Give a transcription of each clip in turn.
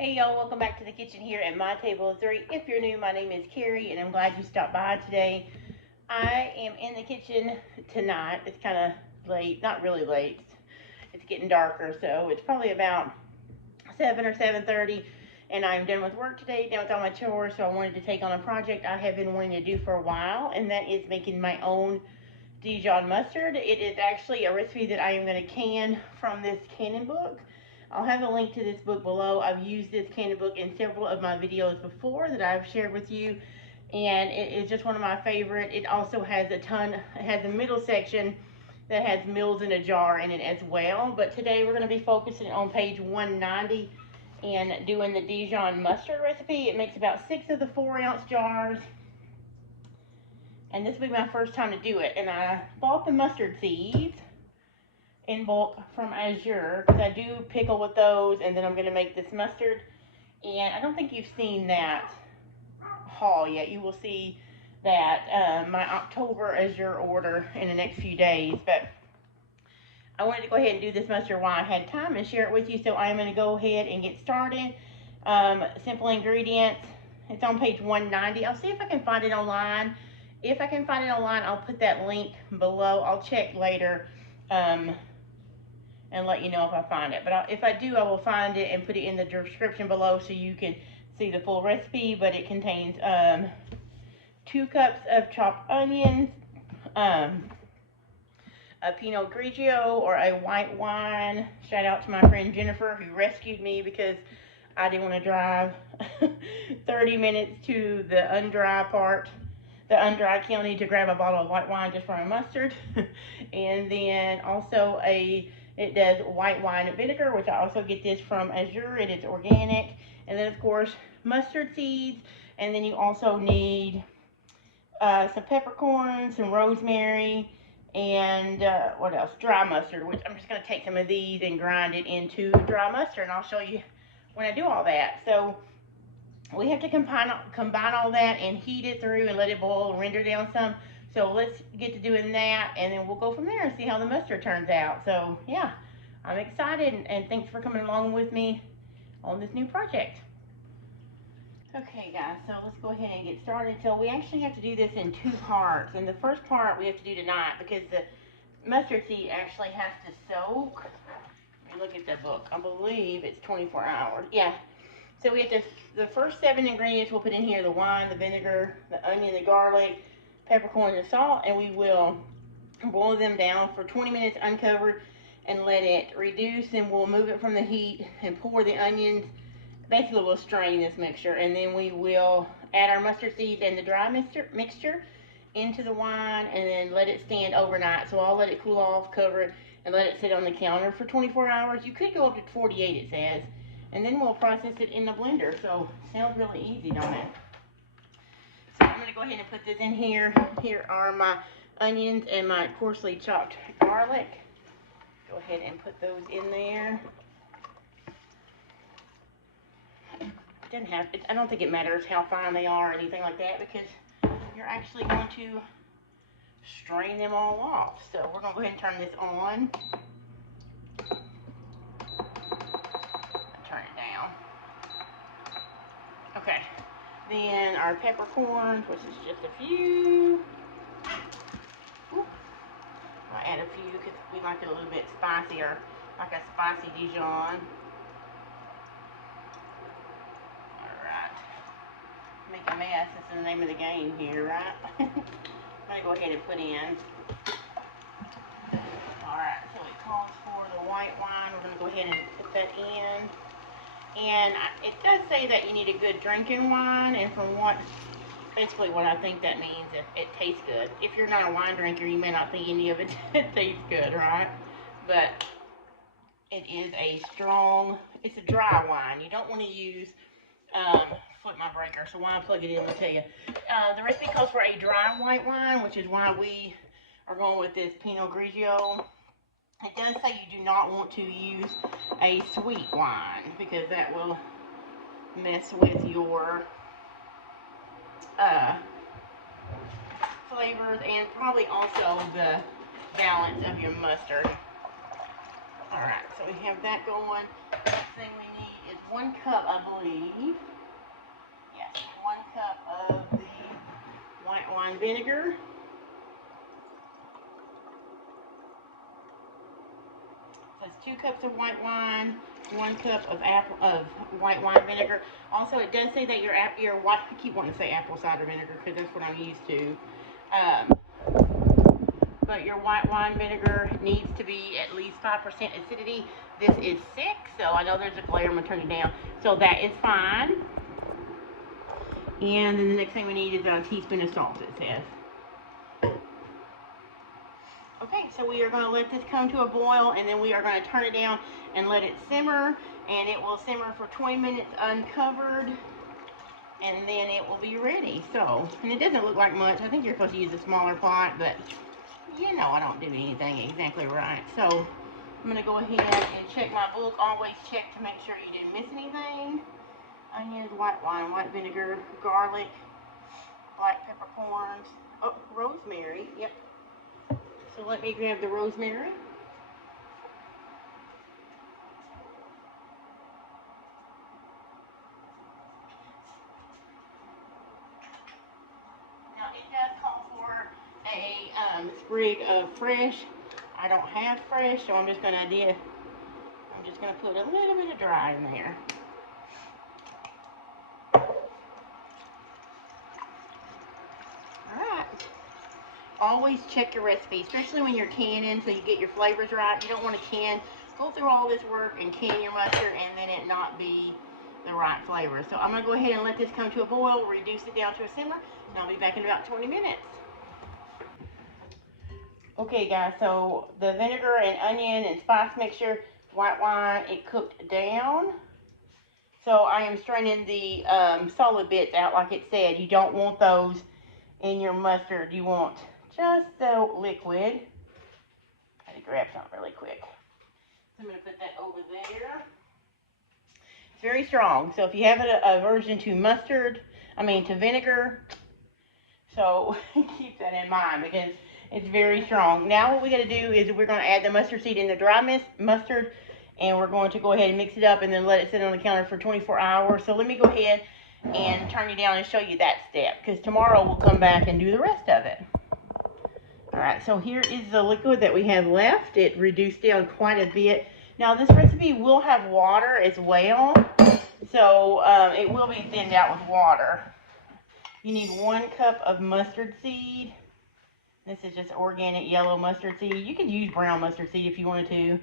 Hey y'all, welcome back to the kitchen here at My Table of Three. If you're new, my name is Keri and I'm glad you stopped by today. I am in the kitchen tonight. It's kind of late, not really late. It's getting darker, so it's probably about 7 or 7:30 and I'm done with work today, done with all my chores, so I wanted to take on a project I have been wanting to do for a while, and that is making my own Dijon mustard. It is actually a recipe that I am going to can from this canning book. I'll have a link to this book below. I've used this canning book in several of my videos before that I've shared with you, and it is just one of my favorite. It also has it has a middle section that has meals in a jar in it as well. But today we're going to be focusing on page 190 and doing the Dijon mustard recipe. It makes about 6 of the 4-ounce jars, and this will be my first time to do it. And I bought the mustard seeds in bulk from Azure because I do pickle with those, and then I'm going to make this mustard. And I don't think you've seen that haul yet. You will see that my October Azure order in the next few days, but I wanted to go ahead and do this mustard while I had time and share it with you, so I'm going to go ahead and get started. Simple ingredients. It's on page 190. I'll see if I can find it online. If I can find it online, I'll put that link below. I'll check later and let you know if I find it. But if I do, I will find it and put it in the description below so you can see the full recipe. But it contains 2 cups of chopped onions, a Pinot Grigio or a white wine. Shout out to my friend Jennifer who rescued me because I didn't want to drive 30 minutes to the undry county to grab a bottle of white wine just for my mustard. And then also it does white wine vinegar, which I also get this from Azure. It is organic. And then, of course, mustard seeds. And then you also need some peppercorns, some rosemary, and what else? Dry mustard, which I'm just going to take some of these and grind it into dry mustard. And I'll show you when I do all that. So we have to combine all that and heat it through and let it boil and render down some. So let's get to doing that, and then we'll go from there and see how the mustard turns out. So yeah, I'm excited, and thanks for coming along with me on this new project. Okay guys, so let's go ahead and get started. So we actually have to do this in 2 parts, and the first part we have to do tonight because the mustard seed actually has to soak. Let me look at the book. I believe it's 24 hours. Yeah. So we have to, the first 7 ingredients we'll put in here: the wine, the vinegar, the onion, the garlic, peppercorns, and salt, and we will boil them down for 20 minutes uncovered and let it reduce, and we'll move it from the heat and pour the onions. Basically, we'll strain this mixture, and then we will add our mustard seeds and the dry mixture into the wine, and then let it stand overnight. So I'll let it cool off, cover it, and let it sit on the counter for 24 hours. You could go up to 48, it says. And then we'll process it in the blender. So sounds really easy, don't it? So I'm going to go ahead and put this in here. Here are my onions and my coarsely chopped garlic. Go ahead and put those in there. I don't think it matters how fine they are or anything like that, because you're actually going to strain them all off. So we're going to go ahead and turn this on. Turn it down. Okay. Then our peppercorns, which is just a few. Ooh. I'll add a few because we like it a little bit spicier, like a spicy Dijon. Alright. Make a mess, that's the name of the game here, right? I'm going to go ahead and put in. Alright, so it calls for the white wine. We're going to go ahead and put that in. And it does say that you need a good drinking wine, and from basically what I think that means, it tastes good. If you're not a wine drinker, you may not think any of it tastes good, right? But it is it's a dry wine. You don't want to use, flip my breaker, so while I plug it in, I'll tell you. The recipe calls for a dry white wine, which is why we are going with this Pinot Grigio. It does say you do not want to use a sweet wine because that will mess with your flavors and probably also the balance of your mustard. Alright, so we have that going. Next thing we need is 1 cup, I believe. Yes, 1 cup of the white wine vinegar. So it's 2 cups of white wine, 1 cup of white wine vinegar. Also, it does say that I keep wanting to say apple cider vinegar because that's what I'm used to. But your white wine vinegar needs to be at least 5% acidity. This is 6, so I know there's a glare. I'm going to turn it down. So that is fine. And then the next thing we need is a teaspoon of salt, it says. Okay, so we are going to let this come to a boil, and then we are going to turn it down and let it simmer. And it will simmer for 20 minutes uncovered. And then it will be ready. So, and it doesn't look like much. I think you're supposed to use a smaller pot, but you know I don't do anything exactly right. So I'm going to go ahead and check my book. Always check to make sure you didn't miss anything. Onions, white wine, white vinegar, garlic, black peppercorns, oh, rosemary. Yep. So let me grab the rosemary. Now it does call for a sprig of fresh. I don't have fresh, so I'm just gonna put a little bit of dry in there. Alright. Always check your recipe, especially when you're canning, so you get your flavors right. You don't want to go through all this work and can your mustard and then it not be the right flavor. So I'm going to go ahead and let this come to a boil, reduce it down to a simmer, and I'll be back in about 20 minutes. Okay guys, so the vinegar and onion and spice mixture, white wine, it cooked down. So I am straining the solid bits out like it said. You don't want those in your mustard. You want just the liquid. I had to grab something really quick. So I'm going to put that over there. It's very strong. So if you have an aversion to to vinegar, so keep that in mind because it's very strong. Now what we got to do is we're going to add the mustard seed in the dry mustard, and we're going to go ahead and mix it up and then let it sit on the counter for 24 hours. So let me go ahead and turn you down and show you that step, because tomorrow we'll come back and do the rest of it. Alright, so here is the liquid that we have left. It reduced down quite a bit. Now this recipe will have water as well, so it will be thinned out with water. You need 1 cup of mustard seed. This is just organic yellow mustard seed. You could use brown mustard seed if you wanted to.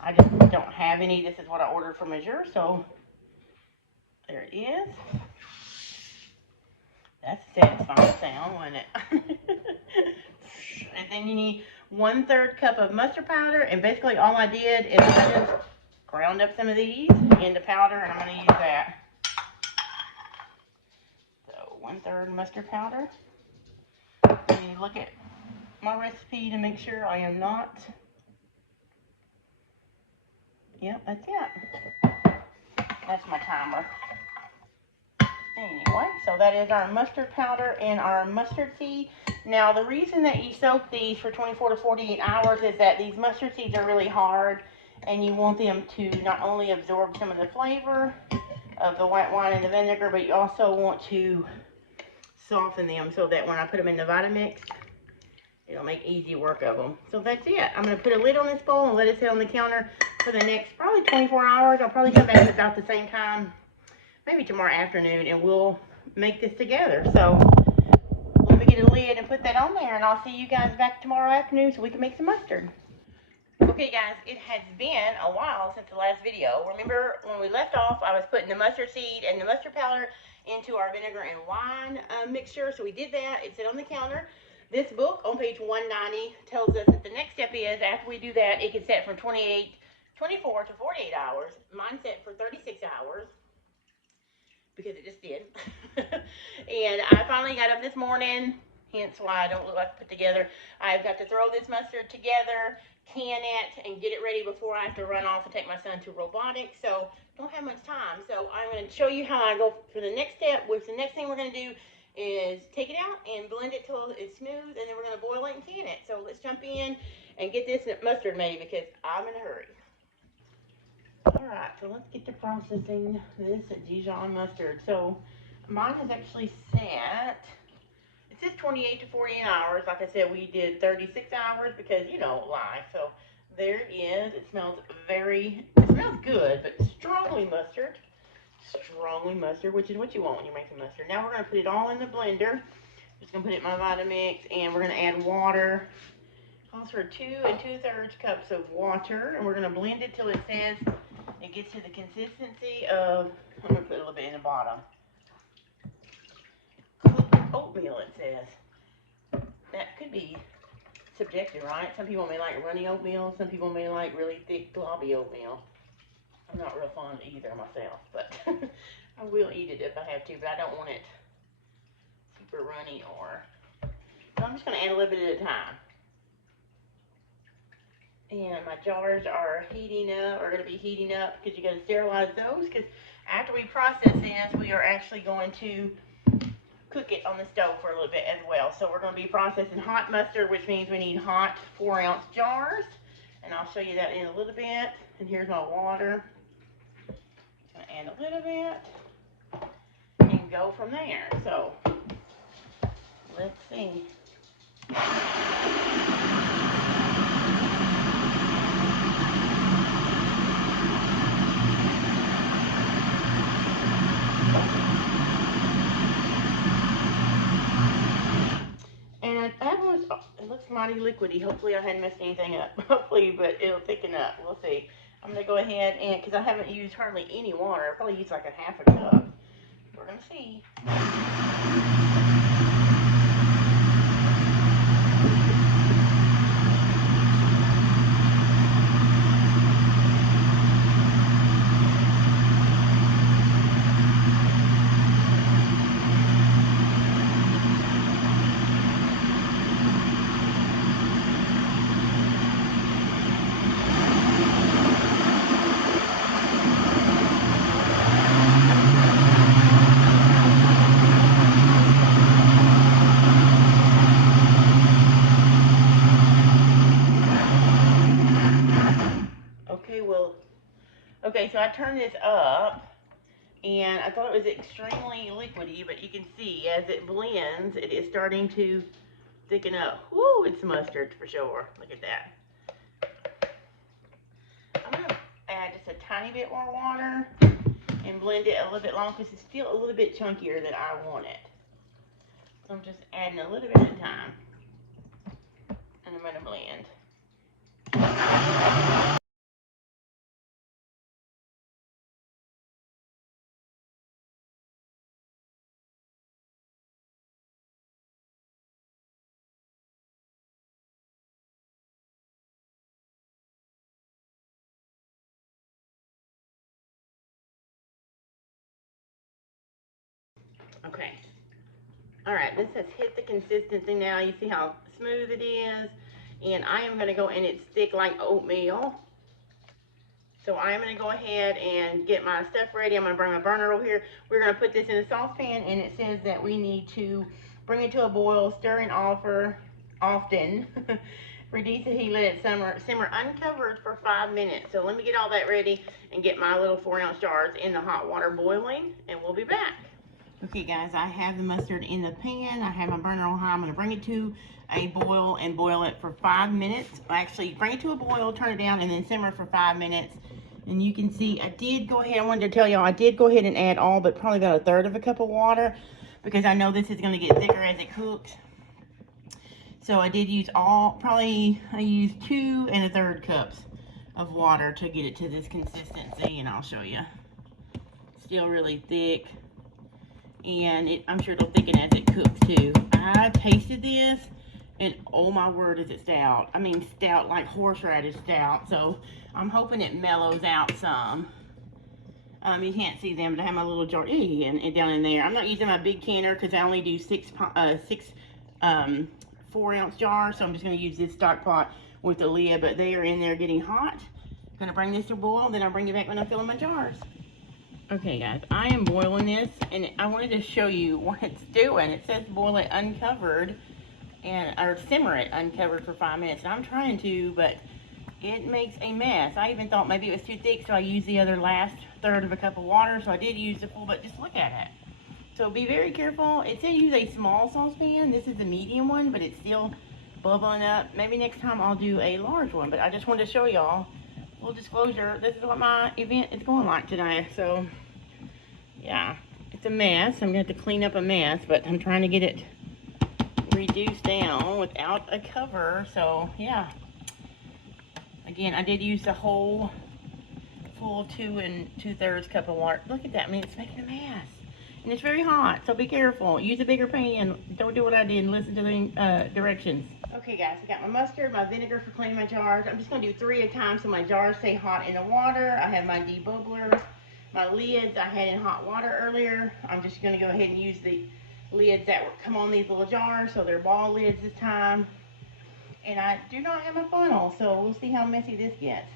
I just don't have any. This is what I ordered from Azure, so there it is. That's a satisfying sound, wasn't it? And then you need 1/3 cup of mustard powder, and basically all I did is I just ground up some of these into powder, and I'm going to use that. So 1/3 mustard powder. And you look at my recipe to make sure I am not. Yep, that's it. That's my timer. Anyway, so that is our mustard powder and our mustard seed. Now, the reason that you soak these for 24 to 48 hours is that these mustard seeds are really hard, and you want them to not only absorb some of the flavor of the white wine and the vinegar, but you also want to soften them so that when I put them in the Vitamix, it'll make easy work of them. So that's it. I'm going to put a lid on this bowl and let it sit on the counter for the next probably 24 hours. I'll probably come back at about the same time, maybe tomorrow afternoon, and we'll make this together. So let me get a lid and put that on there, and I'll see you guys back tomorrow afternoon so we can make some mustard. Okay guys, it has been a while since the last video. Remember when we left off, I was putting the mustard seed and the mustard powder into our vinegar and wine mixture. So we did that. It sat on the counter. This book on page 190 tells us that the next step is after we do that, it can set from 24 to 48 hours. Mine set for 36 hours. Because it just did. And I finally got up this morning, hence why I don't look like put together. I've got to throw this mustard together, can it, and get it ready before I have to run off and take my son to robotics. So don't have much time. So I'm going to show you how I go for the next step, which the next thing we're going to do is take it out and blend it till it's smooth, and then we're going to boil it and can it. So let's jump in and get this mustard made because I'm in a hurry. Alright, so let's get to processing this Dijon mustard. So mine is actually set. It says 28 to 48 hours. Like I said, we did 36 hours because, you know, life. So there it is. It smells good, but strongly mustard. Strongly mustard, which is what you want when you're making mustard. Now we're going to put it all in the blender. Just going to put it in my Vitamix, and we're going to add water. Calls for 2 2/3 cups of water, and we're going to blend it till it says it gets to the consistency of, I'm going to put a little bit in the bottom. Cooked oatmeal, it says. That could be subjective, right? Some people may like runny oatmeal. Some people may like really thick, globby oatmeal. I'm not real fond of either myself, but I will eat it if I have to, but I don't want it super runny or... So I'm just going to add a little bit at a time. And my jars are going to be heating up because you got to sterilize those, because after we process this, we are actually going to cook it on the stove for a little bit as well. So we're going to be processing hot mustard, which means we need hot 4-ounce jars, and I'll show you that in a little bit. And here's my water. I'm going to add a little bit and go from there. So let's see. And it looks mighty liquidy. Hopefully I hadn't messed anything up. Hopefully, but it'll thicken up. We'll see. I'm going to go ahead and, because I haven't used hardly any water, I probably used like a half a cup. We're going to see. Okay, so I turned this up, and I thought it was extremely liquidy, but you can see as it blends, it is starting to thicken up. Woo, it's mustard for sure. Look at that. I'm going to add just a tiny bit more water and blend it a little bit longer because it's still a little bit chunkier than I want it. So I'm just adding a little bit at a time, and I'm going to blend. Okay. Alright, this has hit the consistency now. You see how smooth it is? And I am going to go, and it's thick like oatmeal. So I am going to go ahead and get my stuff ready. I'm going to bring my burner over here. We're going to put this in a saucepan, and it says that we need to bring it to a boil, stir and often. Reduce the heat, let it simmer uncovered for 5 minutes. So let me get all that ready and get my little 4-ounce jars in the hot water boiling, and we'll be back. Okay guys, I have the mustard in the pan. I have my burner on high. I'm going to bring it to a boil and boil it for 5 minutes. Actually, bring it to a boil, turn it down, and then simmer for 5 minutes. And you can see I did go ahead, I wanted to tell y'all, I did go ahead and add all but probably about 1/3 of a cup of water, because I know this is going to get thicker as it cooks. So I did use I used 2 1/3 cups of water to get it to this consistency, and I'll show you. Still really thick. And I'm sure it'll thicken as it cooks too. I tasted this, and oh my word, is it stout. I mean stout, like horseradish stout. So I'm hoping it mellows out some. You can't see them, but I have my little jar and down in there. I'm not using my big canner because I only do 6 4-ounce jars. So I'm just going to use this stock pot with the lid, but they are in there getting hot. I'm going to bring this to boil, then I'll bring it back when I'm filling my jars. Okay guys, I am boiling this, and I wanted to show you what it's doing. It says boil it uncovered, or simmer it uncovered for 5 minutes. And I'm trying to, but it makes a mess. I even thought maybe it was too thick, so I used the other last third of a cup of water. So I did use the full, but just look at it. So be very careful. It said use a small saucepan. This is a medium one, but it's still bubbling up. Maybe next time I'll do a large one, but I just wanted to show y'all. Full disclosure, this is what my event is going like today. So yeah, it's a mess. I'm gonna have to clean up a mess, but I'm trying to get it reduced down without a cover. So yeah, again, I did use the whole full 2 2/3 cup of water. Look at that. I mean, it's making a mess. And it's very hot, so be careful. Use a bigger pan. Don't do what I did and listen to the directions. Okay, guys, I got my mustard, my vinegar for cleaning my jars. I'm just going to do 3 at a time so my jars stay hot in the water. I have my debubblers, my lids I had in hot water earlier. I'm just going to go ahead and use the lids that come on these little jars, so they're ball lids this time. And I do not have a funnel, so we'll see how messy this gets.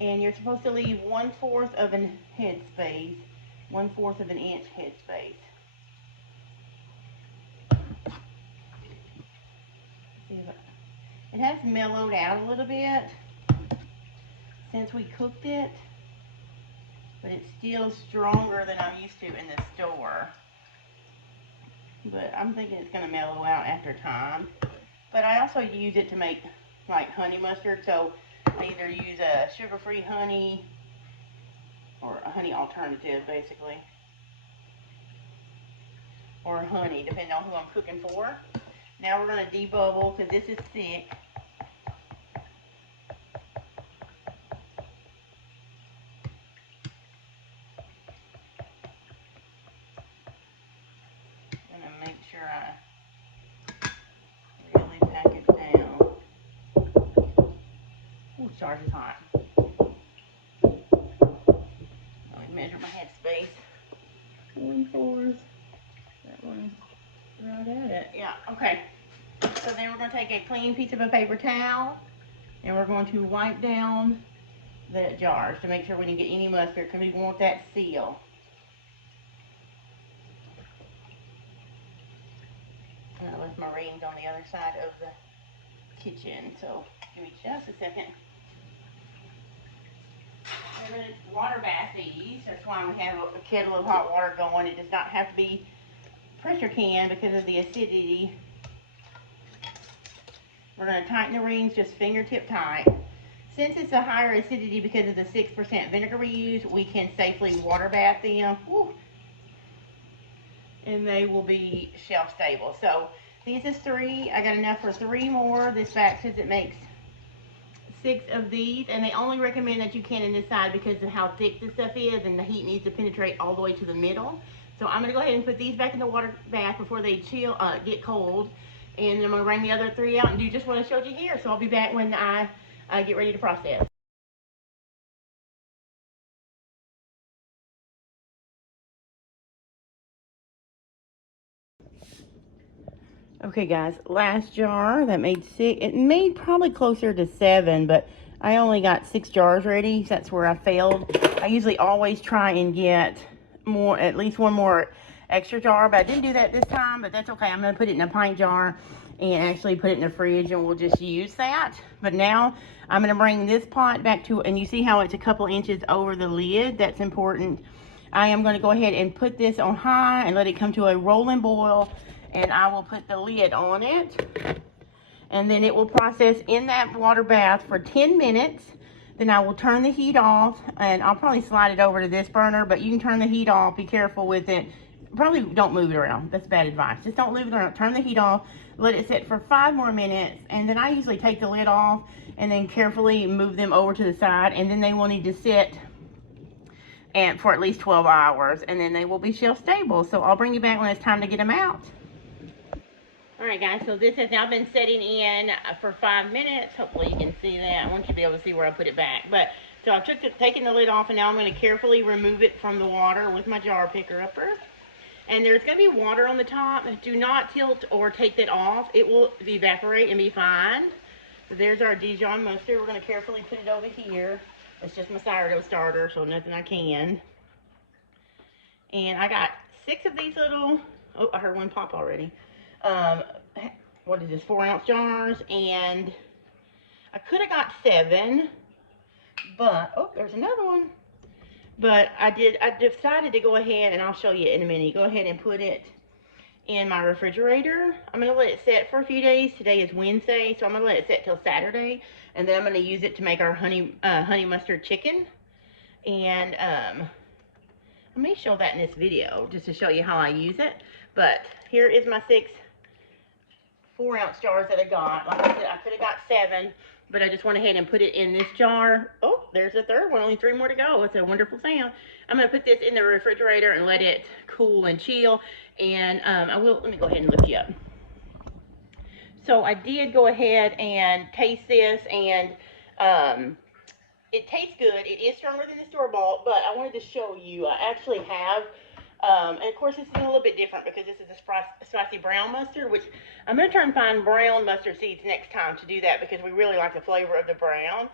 And you're supposed to leave 1/4 of an head space. 1/4 of an inch head space. It has mellowed out a little bit since we cooked it, but it's still stronger than I'm used to in the store. But I'm thinking it's going to mellow out after time. But I also use it to make like honey mustard, so I either use a sugar-free honey or a honey alternative, basically. Or honey, depending on who I'm cooking for. Now we're going to debubble because this is thick. I'm going to make sure I really pack it down. Ooh, jars is hot. Let me measure my head space. 1/4. That one's right at it. Yeah, okay. So then we're going to take a clean piece of a paper towel and we're going to wipe down the jars to make sure we didn't get any mustard because we want that seal. And I left my rings on the other side of the kitchen, so give me just a second. We're going to water bath these. That's why we have a kettle of hot water going. It does not have to be pressure can because of the acidity. We're going to tighten the rings just fingertip tight. Since it's a higher acidity because of the 6% vinegar we use, we can safely water bath them. Woo. And they will be shelf stable. So these is 3. I got enough for 3 more. This bag says it makes 6 of these, and they only recommend that you can in this side because of how thick this stuff is, and the heat needs to penetrate all the way to the middle. So I'm gonna go ahead and put these back in the water bath before they get cold, and then I'm gonna wring the other 3 out and do just what I showed you here. So I'll be back when I get ready to process. Okay guys, last jar that made 6. It made probably closer to 7, but I only got 6 jars ready. That's where I failed. I usually always try and get more, at least 1 more extra jar, but I didn't do that this time, but that's okay. I'm gonna put it in a pint jar and actually put it in the fridge and we'll just use that. But now I'm gonna bring this pot back to, and you see how it's a couple inches over the lid. That's important. I am gonna go ahead and put this on high and let it come to a rolling boil, and I will put the lid on it, and then it will process in that water bath for 10 minutes. Then I will turn the heat off, and I'll probably slide it over to this burner, but you can turn the heat off. Be careful with it. Probably don't move it around. That's bad advice. Just don't move it around. Turn the heat off, let it sit for 5 more minutes, and then I usually take the lid off and then carefully move them over to the side, and then they will need to sit and for at least 12 hours, and then they will be shelf stable. So I'll bring you back when it's time to get them out. Alright guys, so this has now been setting in for 5 minutes. Hopefully you can see that. I want you to be able to see where I put it back. But so I've taken the lid off, and now I'm going to carefully remove it from the water with my jar picker upper. And there's going to be water on the top. Do not tilt or take that off. It will evaporate and be fine. So there's our Dijon mustard. We're going to carefully put it over here. It's just my sourdough starter, so nothing I can. And I got 6 of these little, oh, I heard one pop already. What is this, 4-ounce jars, and I could have got 7, but, oh, there's another one. But I decided to go ahead, and I'll show you in a minute. Go ahead and put it in my refrigerator. I'm going to let it set for a few days. Today is Wednesday, so I'm going to let it set till Saturday. And then I'm going to use it to make our honey mustard chicken. And let me show that in this video, just to show you how I use it. But here is my 6 4-ounce jars that I got. Like I said, I could have got 7, but I just went ahead and put it in this jar. Oh, there's a third one. Only 3 more to go. It's a wonderful sound. I'm going to put this in the refrigerator and let it cool and chill. And let me go ahead and lift you up. So I did go ahead and taste this, and it tastes good. It is stronger than the store-bought, but I wanted to show you. I actually have, and of course this is a little bit different because this is a spicy brown mustard, which I'm going to try and find brown mustard seeds next time to do that because we really like the flavor of the brown.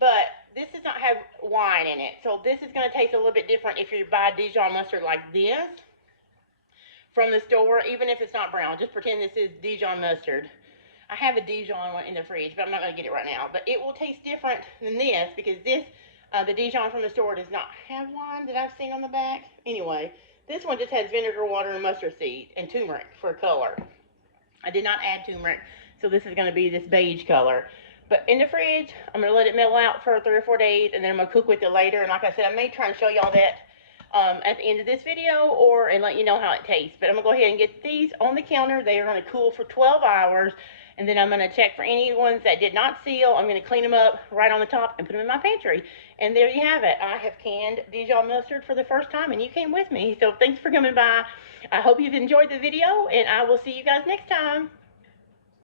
But this does not have wine in it, so this is going to taste a little bit different if you buy Dijon mustard like this from the store, even if it's not brown. Just pretend this is Dijon mustard. I have a Dijon one in the fridge, but I'm not going to get it right now. But it will taste different than this because this, the Dijon from the store does not have wine that I've seen on the back. Anyway, this one just has vinegar, water, and mustard seed, and turmeric for color. I did not add turmeric, so this is going to be this beige color. But in the fridge, I'm going to let it mellow out for 3 or 4 days, and then I'm going to cook with it later. And like I said, I may try and show y'all that at the end of this video and let you know how it tastes. But I'm going to go ahead and get these on the counter. They are going to cool for 12 hours. And then I'm going to check for any ones that did not seal. I'm going to clean them up right on the top and put them in my pantry. And there you have it. I have canned Dijon mustard for the first time, and you came with me. So thanks for coming by. I hope you've enjoyed the video, and I will see you guys next time.